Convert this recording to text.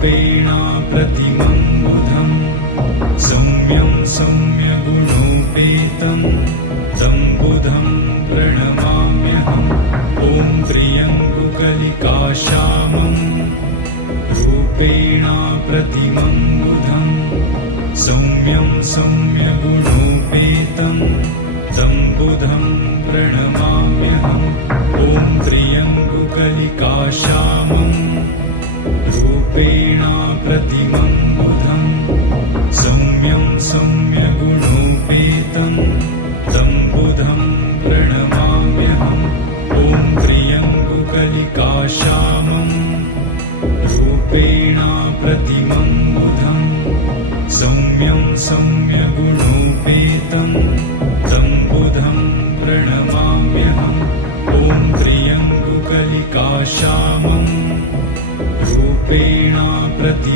रूपेणा प्रतिमं बुधं सौम्यं सौम्यगुणोपेतं तं बुधं प्रणमाम्यहम्। ॐ त्र्यम्बकलिकाश्यामं रूपेणा प्रतिमं बुधं सौम्यं सौम्यगुणोपेतं तं बुधं प्रणमाम्यहम्। ॐ त्र्यम्बकलिकाश्यामं रूपेणा प्रतिमं बुधं सौम्यं सौम्यगुणोपेतं तं बुधं प्रणमाम्यहम्। ॐ त्र्यम्बकलिकाश्यामं रूपेणा प्रतिमं बुधं सौम्यं सौम्यगुणोपेतं तं बुधं प्रणमाम्यहम्। ॐ त्र्यम्बकलिकाश्यामं रूपेणा प्रतिमं